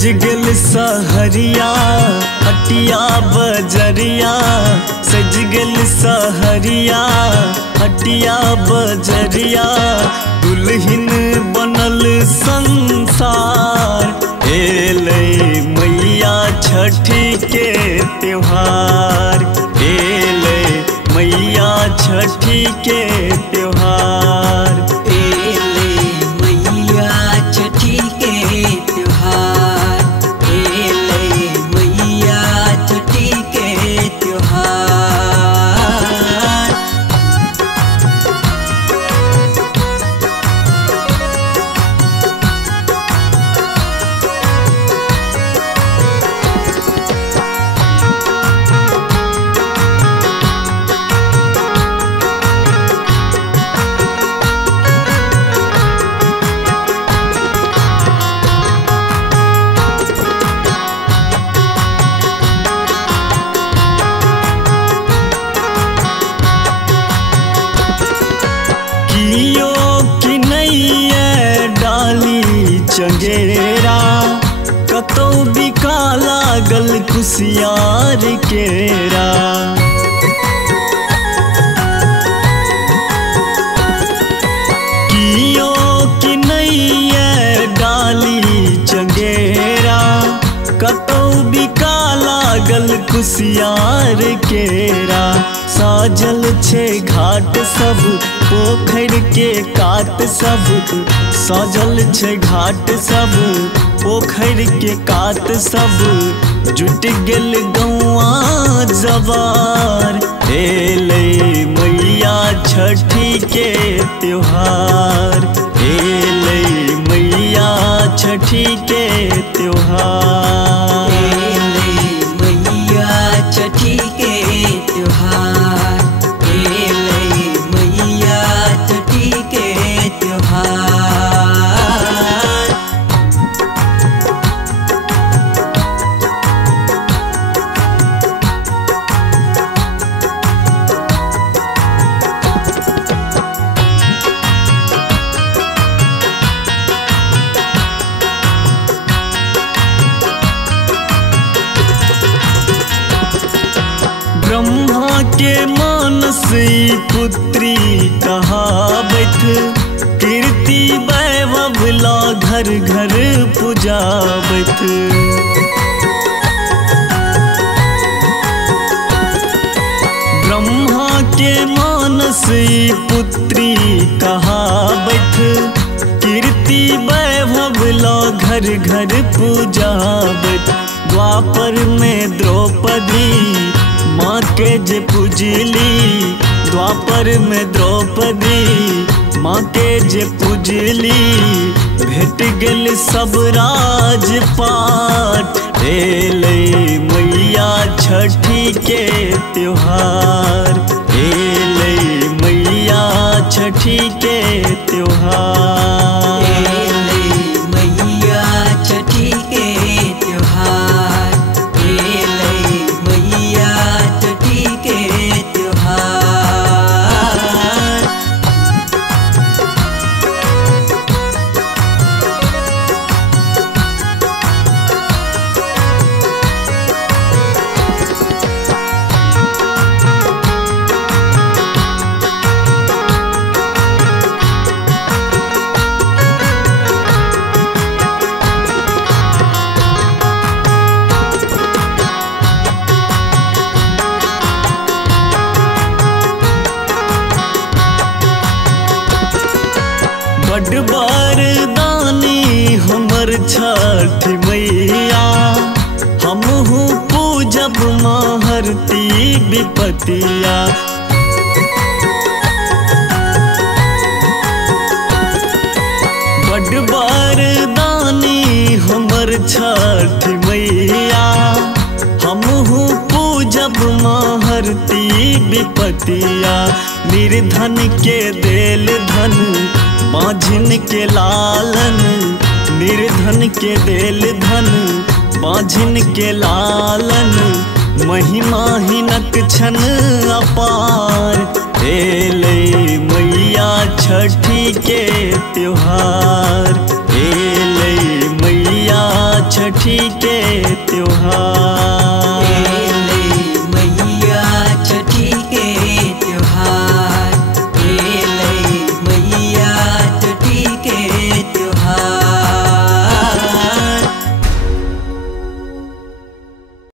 सज गेल सहरिया हटिया बजरिया, सज गेल सहरिया हटिया बजरिया, दुल्हन बनल संसार। एलै मैया छठी के त्योहार, एलै मैया छठी के त्योहार, एलै मैया छठी के त्योहार, एलै मैया छठी के त्योहार। चंगेरा कतौ बिका लागल कुसियार केरा, कियो कि नैये डाली चंगेरा, कतौ बिका लागल कुसियार केरा। साजल छे घाट सब पोखर के कात सब, साजल छे घाट सब पोखर के कात सब, जुट गेल गौआ जवार। एलै मैया छठी के त्योहार, एलै मैया छठी के त्योहार, एलै मैया छठी के त्योहार, एलै मैया छठी के त्योहार। ब्रह्मा के मानस पुत्री कहावत, कीर्ति वैभव ला घर घर पुजावत। ब्रह्मा के मानस पुत्री कहावत, कीर्ति वैभव ला घर घर पुजावत। द्वापर में द्रौपदी माँ के जे पूजली, द्वापर में द्रौपदी माँ के जे पूजली, भेट गेल सब राजपाट। एलै मैया छठी के त्योहार, एलै मैया छठी के त्योहार, एलै मैया छठी के त्योहार, एलै मैया छठी के त्योहार। बड़ बरदानी हमर छठी मैया, हमहू पूजब महरती विपतिया। बड़ बरदानी हमर छठी मैया, हमहू पूजब महरती विपतिया। निर्धन के देल धन माझिन के लालन, निर्धन के देल धन माझिन के लालन, महिमा हिनक छन अपार। एलै मैया छठी के त्योहार, एलै मैया छठी छठी के त्योहार।